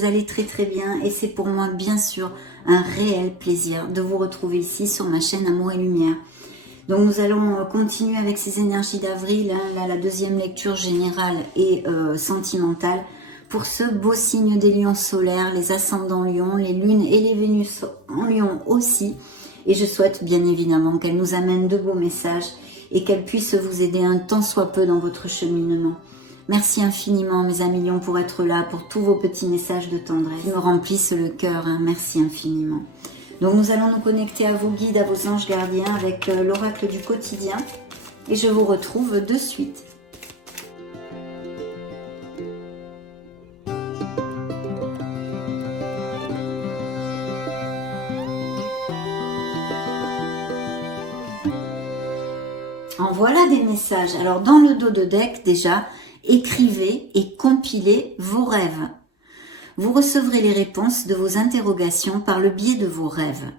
vous allez très très bien et c'est pour moi bien sûr un réel plaisir de vous retrouver ici sur ma chaîne Amour et Lumière. Donc nous allons continuer avec ces énergies d'avril, hein, là la deuxième lecture générale et sentimentale pour ce beau signe des lions solaires, les ascendants lions, les lunes et les Vénus en lion aussi. Et je souhaite bien évidemment qu'elles nous amènent de beaux messages et qu'elles puissent vous aider un tant soit peu dans votre cheminement. Merci infiniment mes amis lions pour être là, pour tous vos petits messages de tendresse qui me remplissent le cœur, hein. Merci infiniment. Donc nous allons nous connecter à vos guides, à vos anges gardiens avec l'oracle du quotidien et je vous retrouve de suite. En voilà des messages. Alors dans le dos de deck déjà, écrivez et compilez vos rêves. Vous recevrez les réponses de vos interrogations par le biais de vos rêves.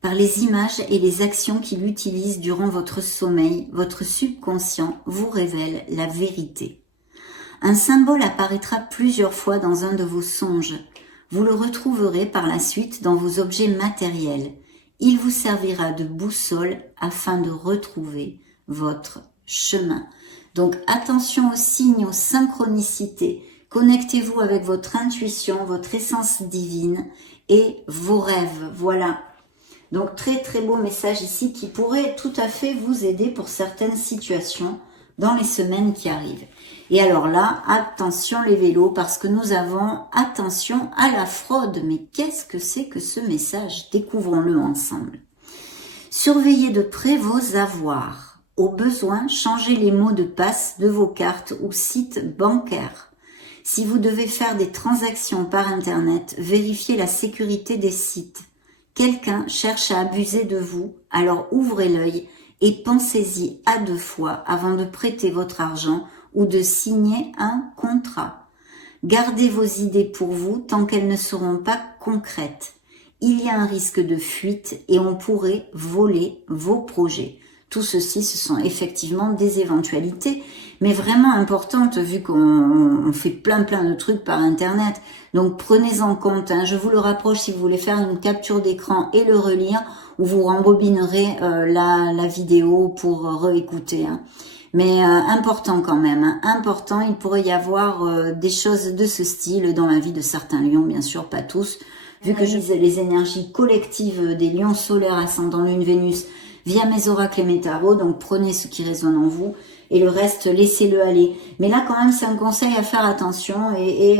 Par les images et les actions qu'il utilise durant votre sommeil, votre subconscient vous révèle la vérité. Un symbole apparaîtra plusieurs fois dans un de vos songes. Vous le retrouverez par la suite dans vos objets matériels. Il vous servira de boussole afin de retrouver votre chemin. Donc attention aux signes, aux synchronicités. Connectez-vous avec votre intuition, votre essence divine et vos rêves. Voilà. Donc très très beau message ici qui pourrait tout à fait vous aider pour certaines situations dans les semaines qui arrivent. Et alors là, attention les vélos parce que nous avons attention à la fraude. Mais qu'est-ce que c'est que ce message? Découvrons-le ensemble. Surveillez de près vos avoirs. Au besoin, changez les mots de passe de vos cartes ou sites bancaires. Si vous devez faire des transactions par Internet, vérifiez la sécurité des sites. Quelqu'un cherche à abuser de vous, alors ouvrez l'œil et pensez-y à 2 fois avant de prêter votre argent ou de signer un contrat. Gardez vos idées pour vous tant qu'elles ne seront pas concrètes. Il y a un risque de fuite et on pourrait voler vos projets. Tout ceci, ce sont effectivement des éventualités, mais vraiment importantes vu qu'on fait plein de trucs par Internet. Donc prenez en compte, hein, je vous le rapproche si vous voulez faire une capture d'écran et le relire, ou vous rembobinerez la vidéo pour réécouter. Hein. Mais important quand même, hein, important, il pourrait y avoir des choses de ce style dans la vie de certains lions, bien sûr, pas tous. Vu que je vis les énergies collectives des lions solaires ascendant lune Vénus, via mes oracles et mes tarots, donc prenez ce qui résonne en vous et le reste laissez-le aller. Mais là quand même c'est un conseil à faire attention et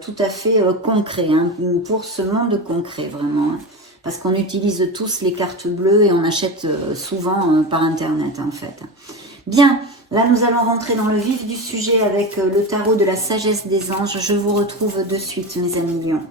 tout à fait concret, hein, pour ce monde concret vraiment, hein, parce qu'on utilise tous les cartes bleues et on achète souvent par Internet en fait. Bien, là nous allons rentrer dans le vif du sujet avec le tarot de la sagesse des anges. Je vous retrouve de suite mes amis lions.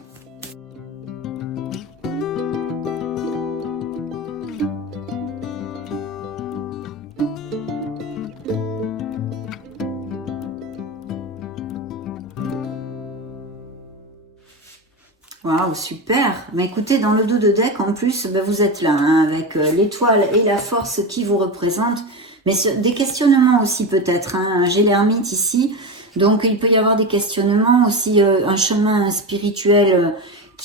Waouh, super. Mais écoutez, dans le dos de deck, en plus, ben, vous êtes là, hein, avec l'étoile et la force qui vous représentent. Mais des questionnements aussi peut-être. Hein. J'ai l'ermite ici, donc il peut y avoir des questionnements aussi, un chemin spirituel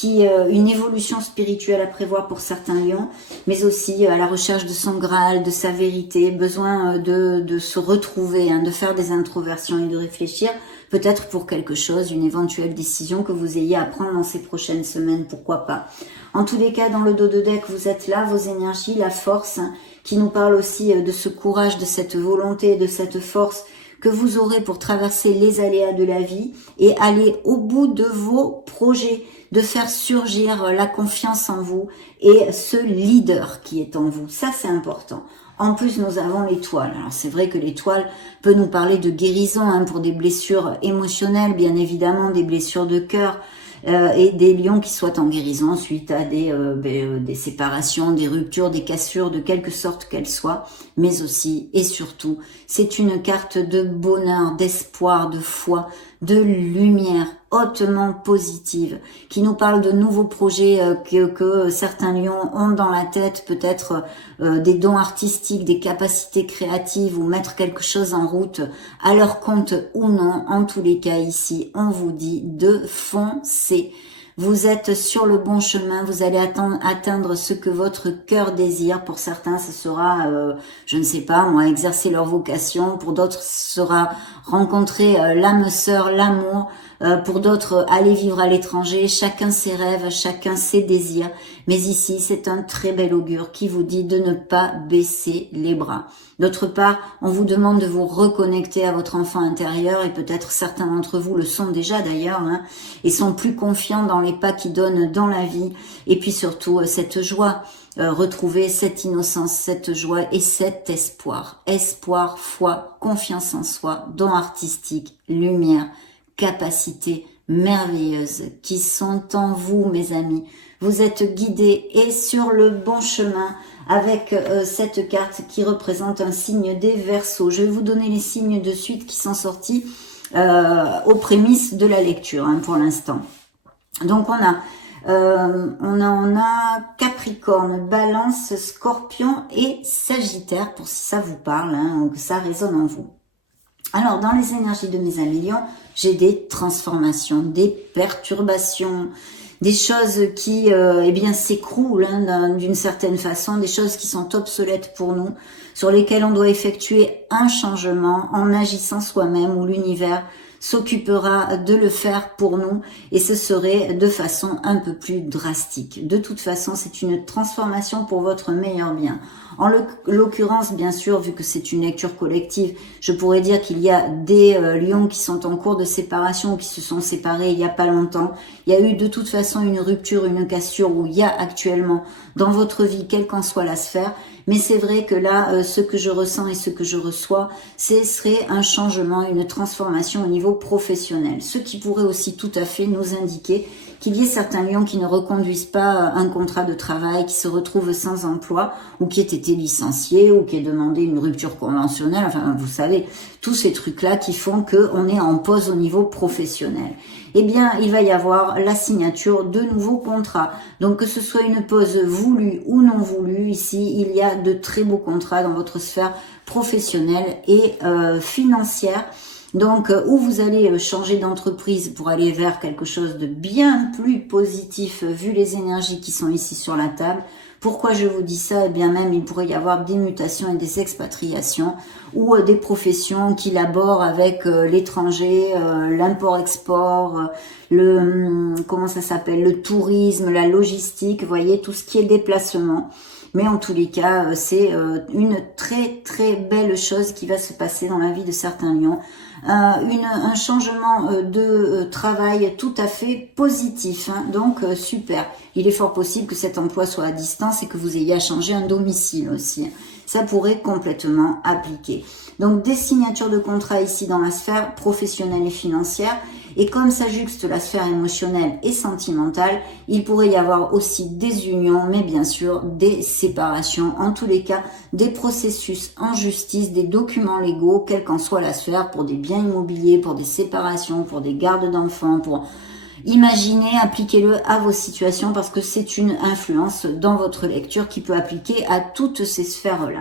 une évolution spirituelle à prévoir pour certains lions, mais aussi à la recherche de son Graal, de sa vérité, besoin de se retrouver, hein, de faire des introversions et de réfléchir, peut-être pour quelque chose, une éventuelle décision que vous ayez à prendre dans ces prochaines semaines, pourquoi pas. En tous les cas, dans le dos de deck, vous êtes là, vos énergies, la force, hein, qui nous parle aussi de ce courage, de cette volonté, de cette force que vous aurez pour traverser les aléas de la vie et aller au bout de vos projets, de faire surgir la confiance en vous et ce leader qui est en vous. Ça, c'est important. En plus, nous avons l'étoile. Alors, c'est vrai que l'étoile peut nous parler de guérison, hein, pour des blessures émotionnelles, bien évidemment, des blessures de cœur, et des lions qui soient en guérison suite à des séparations, des ruptures, des cassures, de quelque sorte qu'elles soient, mais aussi et surtout, c'est une carte de bonheur, d'espoir, de foi, de lumière hautement positive, qui nous parle de nouveaux projets que certains lions ont dans la tête, peut-être des dons artistiques, des capacités créatives ou mettre quelque chose en route à leur compte ou non. En tous les cas ici, on vous dit de foncer. Vous êtes sur le bon chemin, vous allez atteindre ce que votre cœur désire. Pour certains, ce sera, je ne sais pas, moi, exercer leur vocation. Pour d'autres, ce sera rencontrer l'âme sœur, l'amour. Pour d'autres, aller vivre à l'étranger. Chacun ses rêves, chacun ses désirs. Mais ici, c'est un très bel augure qui vous dit de ne pas baisser les bras. D'autre part, on vous demande de vous reconnecter à votre enfant intérieur, et peut-être certains d'entre vous le sont déjà d'ailleurs, et sont plus confiants dans les pas qu'ils donnent dans la vie. Et puis surtout, cette joie, retrouver cette innocence, cette joie et cet espoir. Espoir, foi, confiance en soi, don artistique, lumière, capacité merveilleuses qui sont en vous, mes amis. Vous êtes guidés et sur le bon chemin avec cette carte qui représente un signe des Verseaux. Je vais vous donner les signes de suite qui sont sortis aux prémices de la lecture pour l'instant. Donc on a Capricorne, Balance, Scorpion et Sagittaire, pour si ça vous parle, ou que ça résonne en vous. Alors, dans les énergies de mes amis Lions, j'ai des transformations, des perturbations, des choses qui s'écroulent d'une certaine façon, des choses qui sont obsolètes pour nous, sur lesquelles on doit effectuer un changement en agissant soi-même, ou l'univers s'occupera de le faire pour nous, et ce serait de façon un peu plus drastique. De toute façon, c'est une transformation pour votre meilleur bien. En l'occurrence, bien sûr, vu que c'est une lecture collective, je pourrais dire qu'il y a des lions qui sont en cours de séparation, ou qui se sont séparés il y a pas longtemps. Il y a eu de toute façon une rupture, une cassure, où il y a actuellement dans votre vie, quelle qu'en soit la sphère. Mais c'est vrai que là, ce que je ressens et ce que je reçois, ce serait un changement, une transformation au niveau professionnel. Ce qui pourrait aussi tout à fait nous indiquer qu'il y ait certains lions qui ne reconduisent pas un contrat de travail, qui se retrouvent sans emploi, ou qui aient été licenciés, ou qui aient demandé une rupture conventionnelle. Enfin, vous savez, tous ces trucs-là qui font qu'on est en pause au niveau professionnel. Eh bien, il va y avoir la signature de nouveaux contrats. Donc, que ce soit une pause voulue ou non voulue, ici, il y a de très beaux contrats dans votre sphère professionnelle et financière. Donc, où vous allez changer d'entreprise pour aller vers quelque chose de bien plus positif, vu les énergies qui sont ici sur la table. Pourquoi je vous dis ça? Eh bien, même, il pourrait y avoir des mutations et des expatriations, ou des professions qui laborent avec l'étranger, l'import-export, le tourisme, la logistique, vous voyez, tout ce qui est déplacement. Mais en tous les cas, c'est une très très belle chose qui va se passer dans la vie de certains lions. Un changement de travail tout à fait positif, donc super. Il est fort possible que cet emploi soit à distance et que vous ayez à changer un domicile aussi. Ça pourrait complètement appliquer. Donc des signatures de contrat ici dans la sphère professionnelle et financière. Et comme ça juxte la sphère émotionnelle et sentimentale, il pourrait y avoir aussi des unions, mais bien sûr des séparations. En tous les cas, des processus en justice, des documents légaux, quelle qu'en soit la sphère, pour des biens immobiliers, pour des séparations, pour des gardes d'enfants, pour... Imaginez, appliquez-le à vos situations, parce que c'est une influence dans votre lecture qui peut appliquer à toutes ces sphères-là.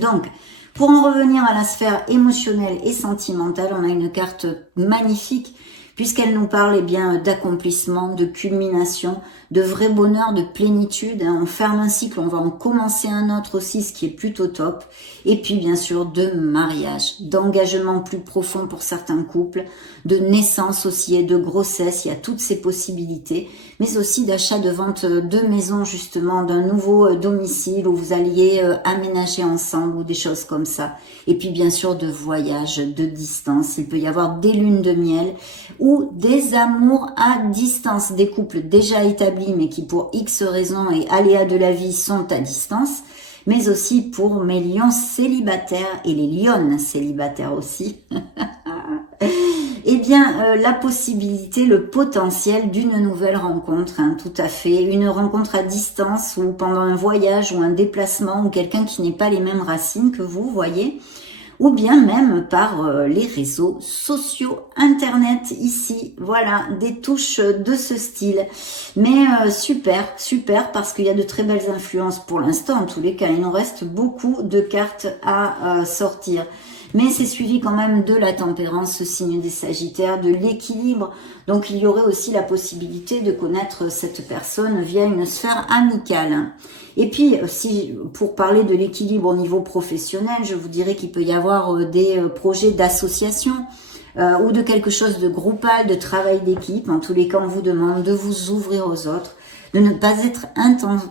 Donc, pour en revenir à la sphère émotionnelle et sentimentale, on a une carte magnifique puisqu'elle nous parle d'accomplissement, de culmination, de vrai bonheur, de plénitude. On ferme un cycle, on va en commencer un autre aussi, ce qui est plutôt top. Et puis bien sûr de mariage, d'engagement plus profond pour certains couples, de naissance aussi et de grossesse, il y a toutes ces possibilités, mais aussi d'achat, de vente de maison justement, d'un nouveau domicile où vous alliez aménager ensemble ou des choses comme ça. Et puis bien sûr de voyage, de distance, il peut y avoir des lunes de miel ou des amours à distance, des couples déjà établis mais qui pour X raisons et aléas de la vie sont à distance, mais aussi pour mes lions célibataires et les lionnes célibataires aussi. Eh bien, la possibilité, le potentiel d'une nouvelle rencontre, tout à fait, une rencontre à distance ou pendant un voyage ou un déplacement ou quelqu'un qui n'est pas les mêmes racines que vous, voyez, ou bien même par les réseaux sociaux, internet ici, voilà, des touches de ce style. Mais super, parce qu'il y a de très belles influences pour l'instant, en tous les cas, il nous reste beaucoup de cartes à sortir. mais c'est suivi quand même de la tempérance, ce signe des Sagittaires, de l'équilibre. Donc il y aurait aussi la possibilité de connaître cette personne via une sphère amicale. Et puis, si pour parler de l'équilibre au niveau professionnel, je vous dirais qu'il peut y avoir des projets d'association, ou de quelque chose de groupal, de travail d'équipe. En tous les cas, on vous demande de vous ouvrir aux autres, de ne pas être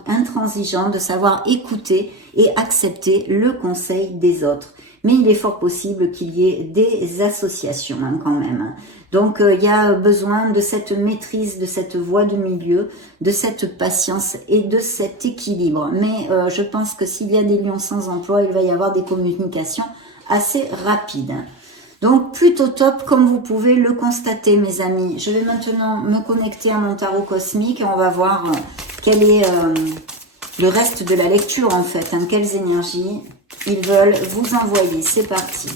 intransigeant, de savoir écouter et accepter le conseil des autres. Mais il est fort possible qu'il y ait des associations quand même. Donc, il y a besoin de cette maîtrise, de cette voie de milieu, de cette patience et de cet équilibre. Mais je pense que s'il y a des lions sans emploi, il va y avoir des communications assez rapides. Donc, plutôt top, comme vous pouvez le constater, mes amis. Je vais maintenant me connecter à mon tarot cosmique et on va voir quel est le reste de la lecture, en fait. Quelles énergies ils veulent vous envoyer. C'est parti.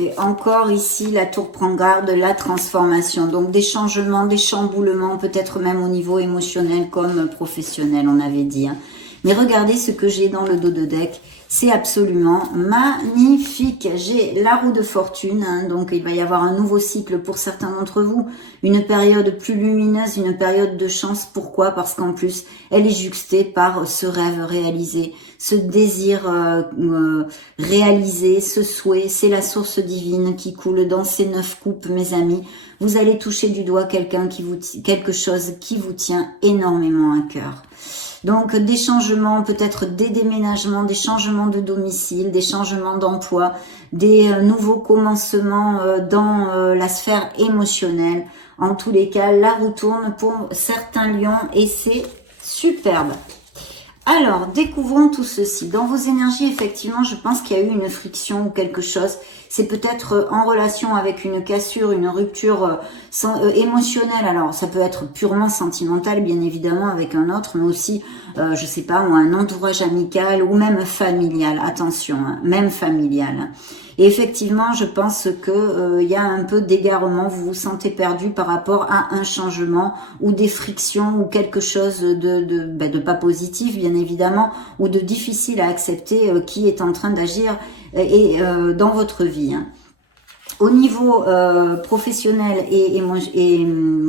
Et encore ici, la tour prend garde, la transformation. Donc des changements, des chamboulements, peut-être même au niveau émotionnel comme professionnel, on avait dit. Mais regardez ce que j'ai dans le dos de deck. C'est absolument magnifique. J'ai la roue de fortune, donc il va y avoir un nouveau cycle pour certains d'entre vous. Une période plus lumineuse, une période de chance. Pourquoi? Parce qu'en plus, elle est juxtée par ce rêve réalisé, ce désir réalisé, ce souhait. C'est la source divine qui coule dans ces 9 coupes, mes amis. Vous allez toucher du doigt quelque chose qui vous tient énormément à cœur. Donc des changements, peut-être des déménagements, des changements de domicile, des changements d'emploi, des nouveaux commencements dans la sphère émotionnelle. En tous les cas, la roue tourne pour certains lions et c'est superbe. Alors, découvrons tout ceci. Dans vos énergies, effectivement, je pense qu'il y a eu une friction ou quelque chose. C'est peut-être en relation avec une cassure, une rupture émotionnelle. Alors, ça peut être purement sentimental, bien évidemment, avec un autre, mais aussi, je sais pas, ou un entourage amical ou même familial. Attention, même familial. Et effectivement, je pense que y a un peu d'égarement, vous vous sentez perdu par rapport à un changement ou des frictions ou quelque chose de pas positif, bien évidemment, ou de difficile à accepter qui est en train d'agir dans votre vie. Au niveau professionnel et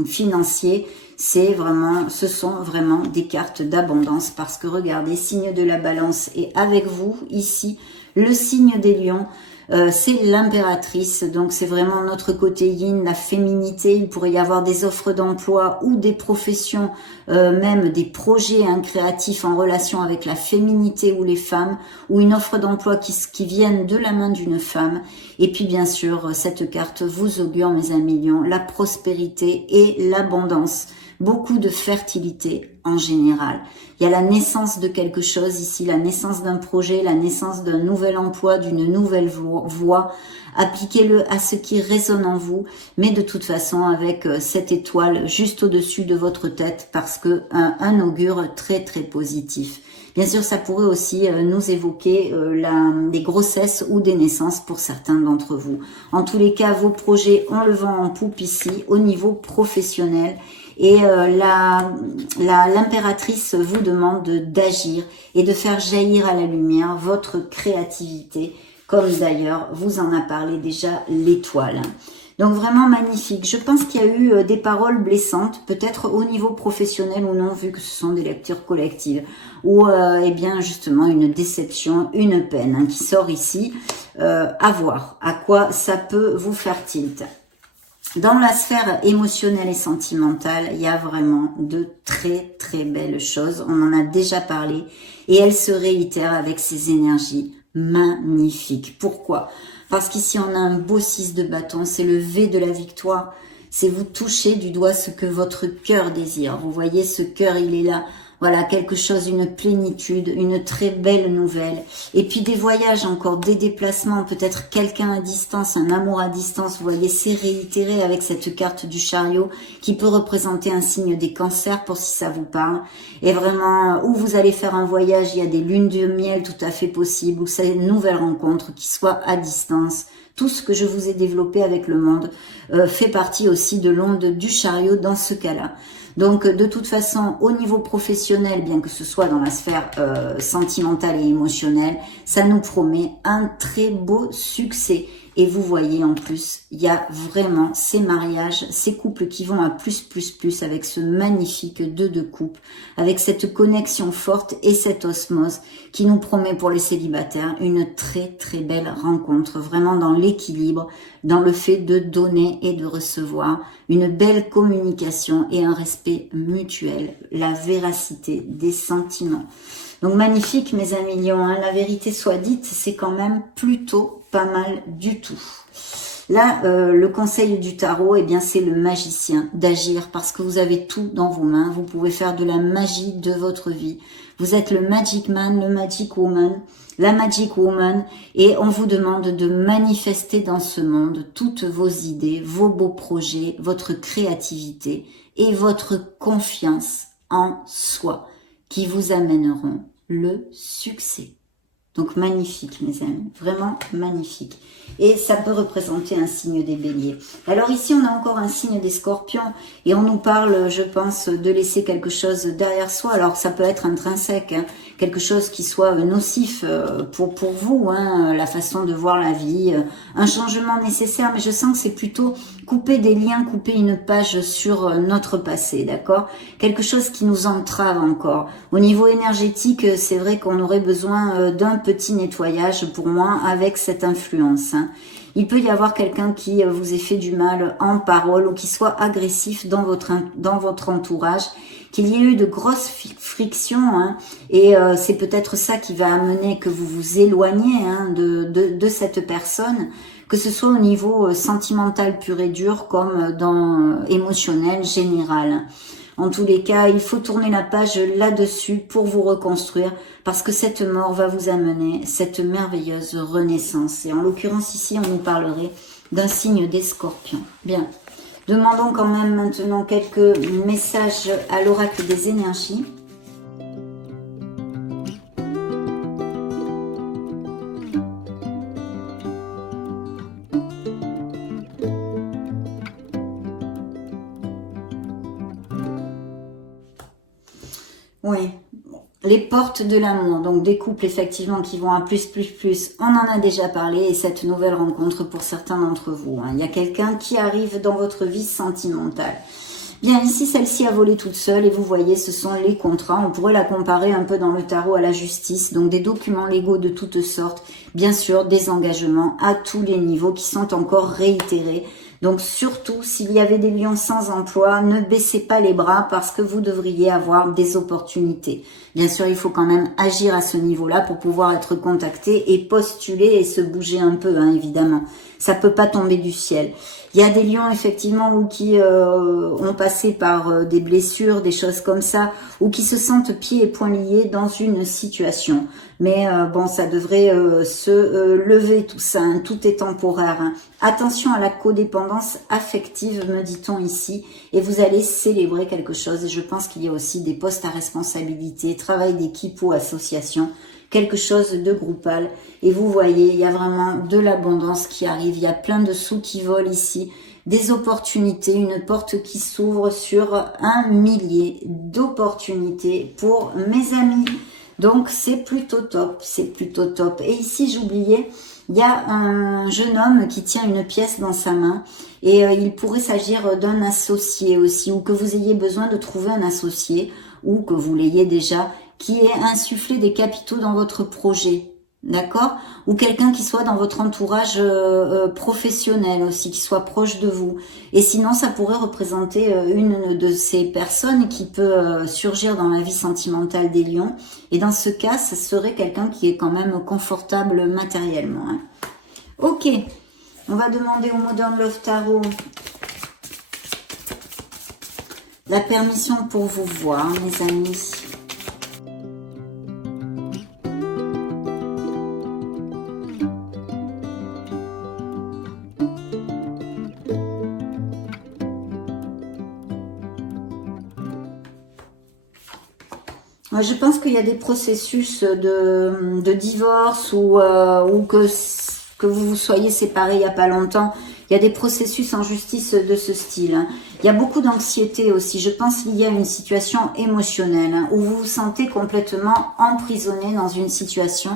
financier, ce sont vraiment des cartes d'abondance parce que regardez, signe de la balance et avec vous ici, le signe des lions. C'est l'impératrice, donc c'est vraiment notre côté yin, la féminité. Il pourrait y avoir des offres d'emploi ou des professions, même des projets créatifs en relation avec la féminité ou les femmes, ou une offre d'emploi qui viennent de la main d'une femme. Et puis bien sûr, cette carte vous augure, mes amis lions, la prospérité et l'abondance. Beaucoup de fertilité en général. Il y a la naissance de quelque chose ici, la naissance d'un projet, la naissance d'un nouvel emploi, d'une nouvelle voie. Appliquez-le à ce qui résonne en vous, mais de toute façon avec cette étoile juste au-dessus de votre tête parce que un augure très très positif. Bien sûr, ça pourrait aussi nous évoquer des grossesses ou des naissances pour certains d'entre vous. En tous les cas, vos projets ont le vent en poupe ici au niveau professionnel. Et l'impératrice vous demande d'agir et de faire jaillir à la lumière votre créativité, comme d'ailleurs vous en a parlé déjà l'étoile. Donc vraiment magnifique. Je pense qu'il y a eu des paroles blessantes, peut-être au niveau professionnel ou non, vu que ce sont des lectures collectives. Ou eh bien justement une déception, une peine qui sort ici. À voir à quoi ça peut vous faire tilt. Dans la sphère émotionnelle et sentimentale, il y a vraiment de très très belles choses. On en a déjà parlé et elles se réitèrent avec ces énergies magnifiques. Pourquoi? Parce qu'ici on a un beau 6 de bâton, c'est le V de la victoire. C'est vous toucher du doigt ce que votre cœur désire. Vous voyez, ce cœur, il est là Voilà, quelque chose, une plénitude, une très belle nouvelle. Et puis des voyages encore, des déplacements, peut-être quelqu'un à distance, un amour à distance. Vous voyez, c'est réitéré avec cette carte du chariot qui peut représenter un signe des cancers pour si ça vous parle. Et vraiment, où vous allez faire un voyage, il y a des lunes de miel tout à fait possibles, ou c'est une nouvelle rencontre qui soit à distance. Tout ce que je vous ai développé avec le monde fait partie aussi de l'onde du chariot dans ce cas-là. Donc, de toute façon, au niveau professionnel, bien que ce soit dans la sphère sentimentale et émotionnelle, ça nous promet un très beau succès. Et vous voyez, en plus, il y a vraiment ces mariages, ces couples qui vont à plus avec ce magnifique 2 de coupe, avec cette connexion forte et cette osmose qui nous promet pour les célibataires une très belle rencontre, vraiment dans l'équilibre, dans le fait de donner et de recevoir, une belle communication et un respect mutuel, la véracité des sentiments. Donc magnifique mes amis lions, hein, la vérité soit dite, c'est quand même plutôt pas mal du tout. Là, le conseil du tarot, eh bien c'est le magicien d'agir parce que vous avez tout dans vos mains. Vous pouvez faire de la magie de votre vie. Vous êtes le Magic Man, le Magic Woman, la Magic Woman et on vous demande de manifester dans ce monde toutes vos idées, vos beaux projets, votre créativité et votre confiance en soi qui vous amèneront le succès. Donc magnifique mes amis, vraiment magnifique. Et ça peut représenter un signe des béliers. Alors ici on a encore un signe des scorpions et on nous parle, je pense, de laisser quelque chose derrière soi. Alors ça peut être intrinsèque, hein, quelque chose qui soit nocif pour vous, hein, la façon de voir la vie, un changement nécessaire, mais je sens que c'est plutôt couper des liens, couper une page sur notre passé, d'accord? Quelque chose qui nous entrave encore. Au niveau énergétique, c'est vrai qu'on aurait besoin d'un petit nettoyage pour moi avec cette influence. Hein. Il peut y avoir quelqu'un qui vous ait fait du mal en parole ou qui soit agressif dans votre entourage, qu'il y ait eu de grosses frictions hein, et c'est peut-être ça qui va amener que vous vous éloignez hein, de cette personne, que ce soit au niveau sentimental pur et dur comme dans émotionnel général. En tous les cas, il faut tourner la page là-dessus pour vous reconstruire parce que cette mort va vous amener cette merveilleuse renaissance. Et en l'occurrence ici, on nous parlerait d'un signe des scorpions. Bien, demandons quand même maintenant quelques messages à l'oracle des énergies. Oui, les portes de l'amour, donc des couples effectivement qui vont à plus, on en a déjà parlé et cette nouvelle rencontre pour certains d'entre vous. Hein. Il y a quelqu'un qui arrive dans votre vie sentimentale. Bien, ici, celle-ci a volé toute seule et vous voyez, ce sont les contrats. On pourrait la comparer un peu dans le tarot à la justice, donc des documents légaux de toutes sortes, bien sûr, des engagements à tous les niveaux qui sont encore réitérés. Donc surtout, s'il y avait des lions sans emploi, ne baissez pas les bras parce que vous devriez avoir des opportunités. Bien sûr, il faut quand même agir à ce niveau-là pour pouvoir être contacté et postuler et se bouger un peu, hein, évidemment. Ça peut pas tomber du ciel. Il y a des lions effectivement ou qui ont passé par des blessures, des choses comme ça, ou qui se sentent pieds et poings liés dans une situation. Mais bon, ça devrait se lever tout ça, hein, tout est temporaire. Hein. Attention à la codépendance affective, me dit-on ici, et vous allez célébrer quelque chose. Et je pense qu'il y a aussi des postes à responsabilité, travail d'équipe ou association, quelque chose de groupal. Et vous voyez, il y a vraiment de l'abondance qui arrive, il y a plein de sous qui volent ici, des opportunités, une porte qui s'ouvre sur 1 millier d'opportunités pour mes amis. Donc c'est plutôt top, c'est plutôt top. Et ici j'oubliais, il y a un jeune homme qui tient une pièce dans sa main et il pourrait s'agir d'un associé aussi, ou que vous ayez besoin de trouver un associé, ou que vous l'ayez déjà, qui ait insufflé des capitaux dans votre projet, d'accord? Ou quelqu'un qui soit dans votre entourage professionnel aussi, qui soit proche de vous. Et sinon, ça pourrait représenter une de ces personnes qui peut surgir dans la vie sentimentale des lions. Et dans ce cas, ça serait quelqu'un qui est quand même confortable matériellement. Hein. Ok, on va demander au Modern Love Tarot la permission pour vous voir, mes amis. Moi, je pense qu'il y a des processus de divorce ou que vous vous soyez séparés il n'y a pas longtemps. Il y a des processus en justice de ce style. Hein. Il y a beaucoup d'anxiété aussi. Je pense qu'il y a une situation émotionnelle hein, où vous vous sentez complètement emprisonné dans une situation.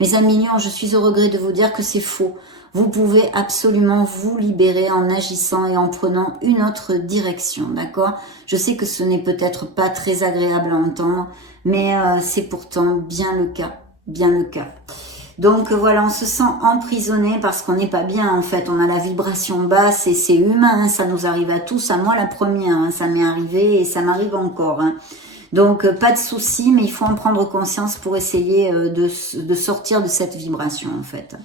Mes amis lions, je suis au regret de vous dire que c'est faux. Vous pouvez absolument vous libérer en agissant et en prenant une autre direction, d'accord? Je sais que ce n'est peut-être pas très agréable à entendre, mais c'est pourtant bien le cas, bien le cas. Donc voilà, on se sent emprisonné parce qu'on n'est pas bien en fait, on a la vibration basse et c'est humain, hein, ça nous arrive à tous, à moi la première, hein, ça m'est arrivé et ça m'arrive encore. Hein. Donc pas de souci, mais il faut en prendre conscience pour essayer de sortir de cette vibration en fait.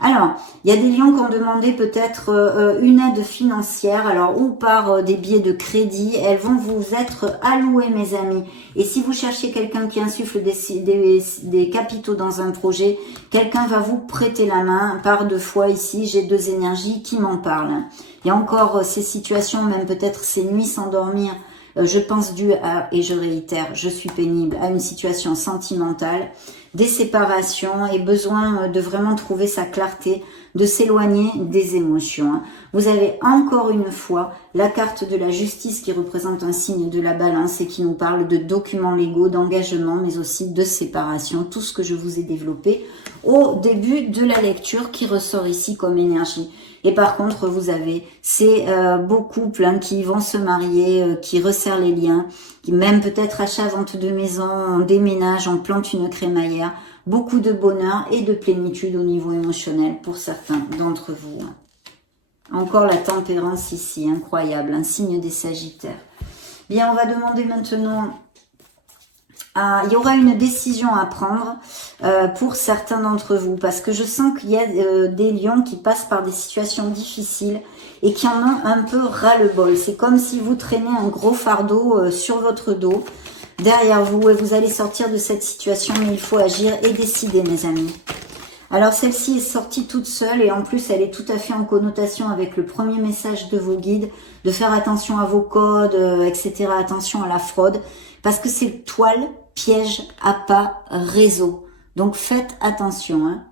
Alors, il y a des lions qui ont demandé peut-être une aide financière, alors ou par des billets de crédit, elles vont vous être allouées mes amis. Et si vous cherchez quelqu'un qui insuffle des capitaux dans un projet, quelqu'un va vous prêter la main. Par deux fois ici, j'ai deux énergies qui m'en parlent. Il y a encore ces situations, même peut-être ces nuits sans dormir, je pense dû à, et je réitère, je suis pénible, à une situation sentimentale, des séparations et besoin de vraiment trouver sa clarté, de s'éloigner des émotions. Vous avez encore une fois la carte de la justice qui représente un signe de la balance et qui nous parle de documents légaux, d'engagement, mais aussi de séparation, tout ce que je vous ai développé au début de la lecture qui ressort ici comme énergie. Et par contre, vous avez ces beaux couples hein, qui vont se marier, qui resserrent les liens, qui même peut-être achat, vente de maison, on déménage, on plante une crémaillère. Beaucoup de bonheur et de plénitude au niveau émotionnel pour certains d'entre vous. Encore la tempérance ici, incroyable, un signe des Sagittaires. Bien, on va demander maintenant... il y aura une décision à prendre pour certains d'entre vous parce que je sens qu'il y a des lions qui passent par des situations difficiles et qui en ont un peu ras-le-bol. C'est comme si vous traînez un gros fardeau sur votre dos, derrière vous, et vous allez sortir de cette situation, mais il faut agir et décider, mes amis. Alors, celle-ci est sortie toute seule et en plus, elle est tout à fait en connotation avec le premier message de vos guides, de faire attention à vos codes, etc. Attention à la fraude, parce que c'est toile, piège, appât, réseau. Donc, faites attention. Hein.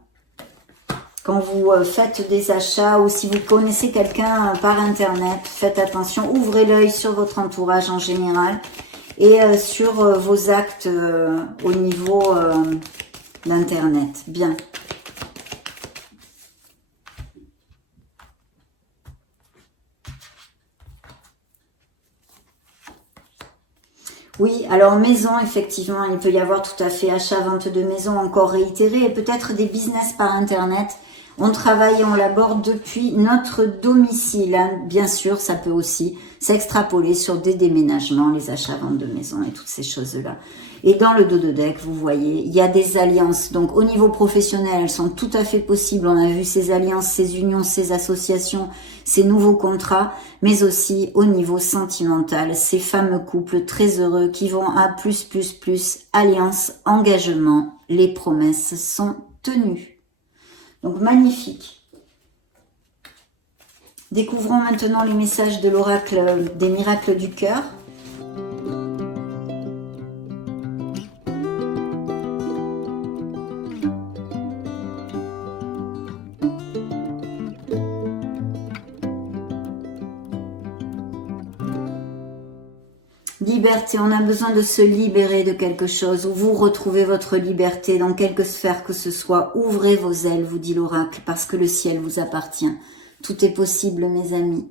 Quand vous faites des achats ou si vous connaissez quelqu'un par Internet, faites attention. Ouvrez l'œil sur votre entourage en général et sur vos actes au niveau d'Internet. Bien. Oui, alors maison, effectivement, il peut y avoir tout à fait achat, vente de maison encore réitéré et peut-être des business par Internet. On travaille et on l'aborde depuis notre domicile. Hein. Bien sûr, ça peut aussi s'extrapoler sur des déménagements, les achats, ventes de maison et toutes ces choses-là. Et dans le dos de deck, vous voyez, il y a des alliances. Donc, au niveau professionnel, elles sont tout à fait possibles. On a vu ces alliances, ces unions, ces associations, ces nouveaux contrats, mais aussi au niveau sentimental, ces fameux couples très heureux qui vont à plus, alliance, engagement. Les promesses sont tenues. Donc, magnifique. Découvrons maintenant les messages de l'oracle des miracles du cœur. Liberté, on a besoin de se libérer de quelque chose, ou vous retrouvez votre liberté dans quelque sphère que ce soit. Ouvrez vos ailes, vous dit l'oracle, parce que le ciel vous appartient. Tout est possible, mes amis.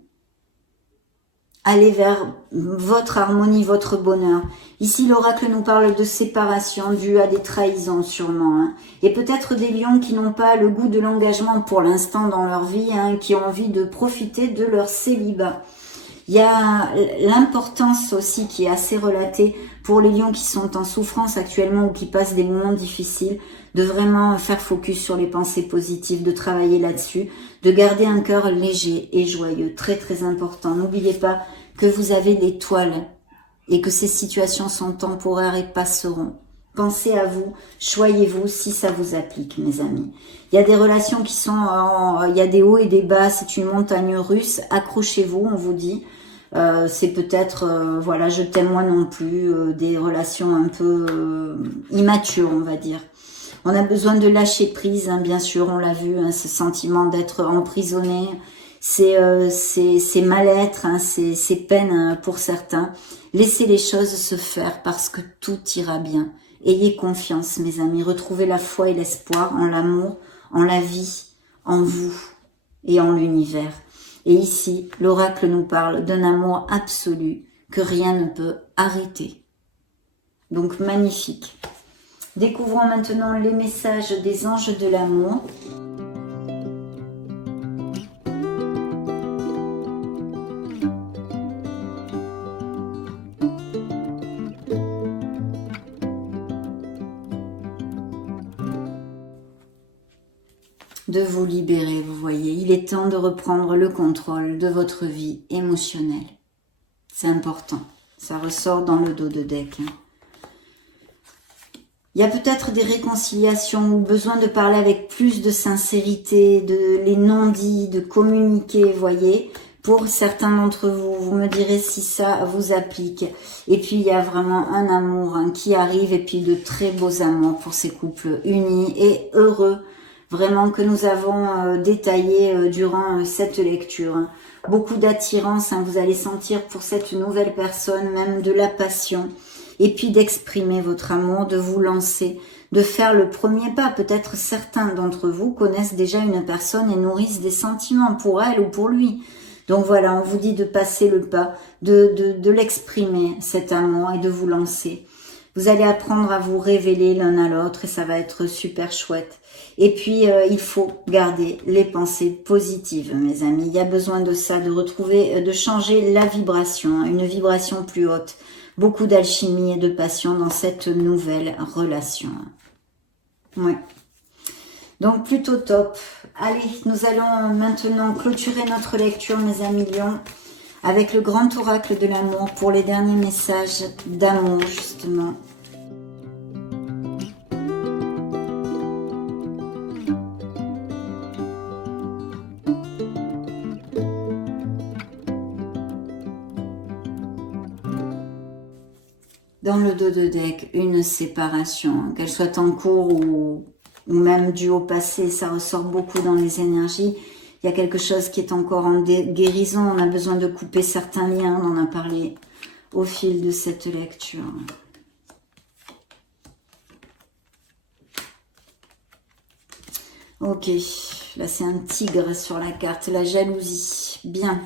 Allez vers votre harmonie, votre bonheur. Ici, l'oracle nous parle de séparation due à des trahisons, sûrement. Hein. Et peut-être des lions qui n'ont pas le goût de l'engagement pour l'instant dans leur vie, hein, qui ont envie de profiter de leur célibat. Il y a l'importance aussi qui est assez relatée pour les lions qui sont en souffrance actuellement ou qui passent des moments difficiles, de vraiment faire focus sur les pensées positives, de travailler là-dessus, de garder un cœur léger et joyeux, très très important. N'oubliez pas que vous avez l'étoile et que ces situations sont temporaires et passeront. Pensez à vous, choyez-vous si ça vous applique, mes amis. Il y a des relations qui sont, il y a des hauts et des bas, c'est une montagne russe, accrochez-vous, on vous dit. C'est peut-être, voilà, je t'aime moi non plus, des relations un peu immatures, on va dire. On a besoin de lâcher prise, hein, bien sûr, on l'a vu, hein, ce sentiment d'être emprisonné, c'est mal-être, hein, c'est peine, hein, pour certains. Laissez les choses se faire parce que tout ira bien. Ayez confiance, mes amis. Retrouvez la foi et l'espoir en l'amour, en la vie, en vous et en l'univers. Et ici, l'oracle nous parle d'un amour absolu que rien ne peut arrêter. Donc, magnifique. Découvrons maintenant les messages des anges de l'amour. De vous libérer, vous voyez. Il est temps de reprendre le contrôle de votre vie émotionnelle. C'est important. Ça ressort dans le dos de deck. Il y a peut-être des réconciliations ou besoin de parler avec plus de sincérité, de les non-dits, de communiquer, vous voyez. Pour certains d'entre vous, vous me direz si ça vous applique. Et puis, il y a vraiment un amour, hein, qui arrive et puis de très beaux amours pour ces couples unis et heureux. Vraiment que nous avons détaillé durant cette lecture. Hein. Beaucoup d'attirance, hein, vous allez sentir pour cette nouvelle personne, même de la passion. Et puis d'exprimer votre amour, de vous lancer, de faire le premier pas. Peut-être certains d'entre vous connaissent déjà une personne et nourrissent des sentiments pour elle ou pour lui. Donc voilà, on vous dit de passer le pas, de l'exprimer, cet amour, et de vous lancer. Vous allez apprendre à vous révéler l'un à l'autre et ça va être super chouette. Et puis, il faut garder les pensées positives, mes amis. Il y a besoin de ça, de retrouver, de changer la vibration, hein, une vibration plus haute. Beaucoup d'alchimie et de passion dans cette nouvelle relation. Ouais. Donc, plutôt top. Allez, nous allons maintenant clôturer notre lecture, mes amis lions, avec le grand oracle de l'amour pour les derniers messages d'amour, justement. Dans le dos de deck, une séparation, qu'elle soit en cours ou même due au passé, ça ressort beaucoup dans les énergies. Il y a quelque chose qui est encore en guérison, on a besoin de couper certains liens, on en a parlé au fil de cette lecture. Ok, là c'est un tigre sur la carte, la jalousie, bien.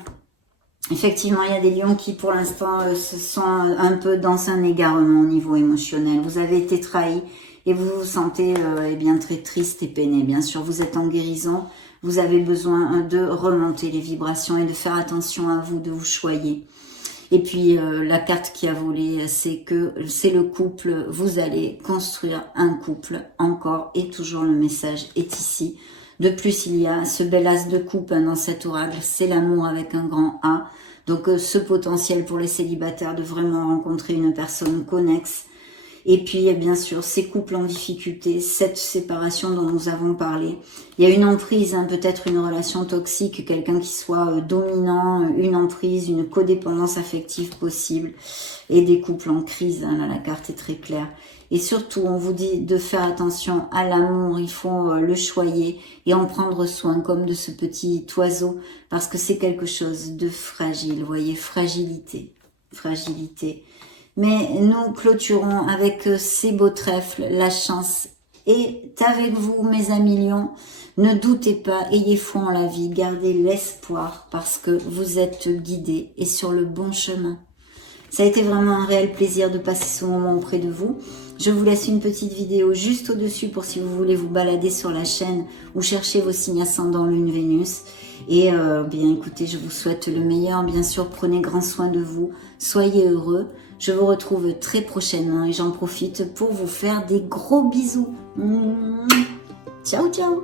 Effectivement, il y a des lions qui, pour l'instant, se sont un peu dans un égarement au niveau émotionnel. Vous avez été trahis et vous vous sentez eh bien très triste et peiné. Bien sûr, vous êtes en guérison. Vous avez besoin de remonter les vibrations et de faire attention à vous, de vous choyer. Et puis, la carte qui a volé, c'est que c'est le couple. Vous allez construire un couple encore et toujours le message est ici. De plus, il y a ce bel as de coupe, hein, dans cet oracle, c'est l'amour avec un grand A. Donc, ce potentiel pour les célibataires de vraiment rencontrer une personne connexe. Et puis, bien sûr, ces couples en difficulté, cette séparation dont nous avons parlé. Il y a une emprise, hein, peut-être une relation toxique, quelqu'un qui soit dominant, une emprise, une codépendance affective possible. Et des couples en crise, hein, là, la carte est très claire. Et surtout, on vous dit de faire attention à l'amour, il faut le choyer et en prendre soin comme de ce petit oiseau parce que c'est quelque chose de fragile, vous voyez, fragilité. Mais nous clôturons avec ces beaux trèfles, la chance est avec vous, mes amis lions. Ne doutez pas, ayez foi en la vie, gardez l'espoir parce que vous êtes guidés et sur le bon chemin. Ça a été vraiment un réel plaisir de passer ce moment auprès de vous. Je vous laisse une petite vidéo juste au-dessus pour si vous voulez vous balader sur la chaîne ou chercher vos signes ascendants Lune Vénus. Et bien écoutez, je vous souhaite le meilleur. Bien sûr, prenez grand soin de vous. Soyez heureux. Je vous retrouve très prochainement et j'en profite pour vous faire des gros bisous. Ciao, ciao.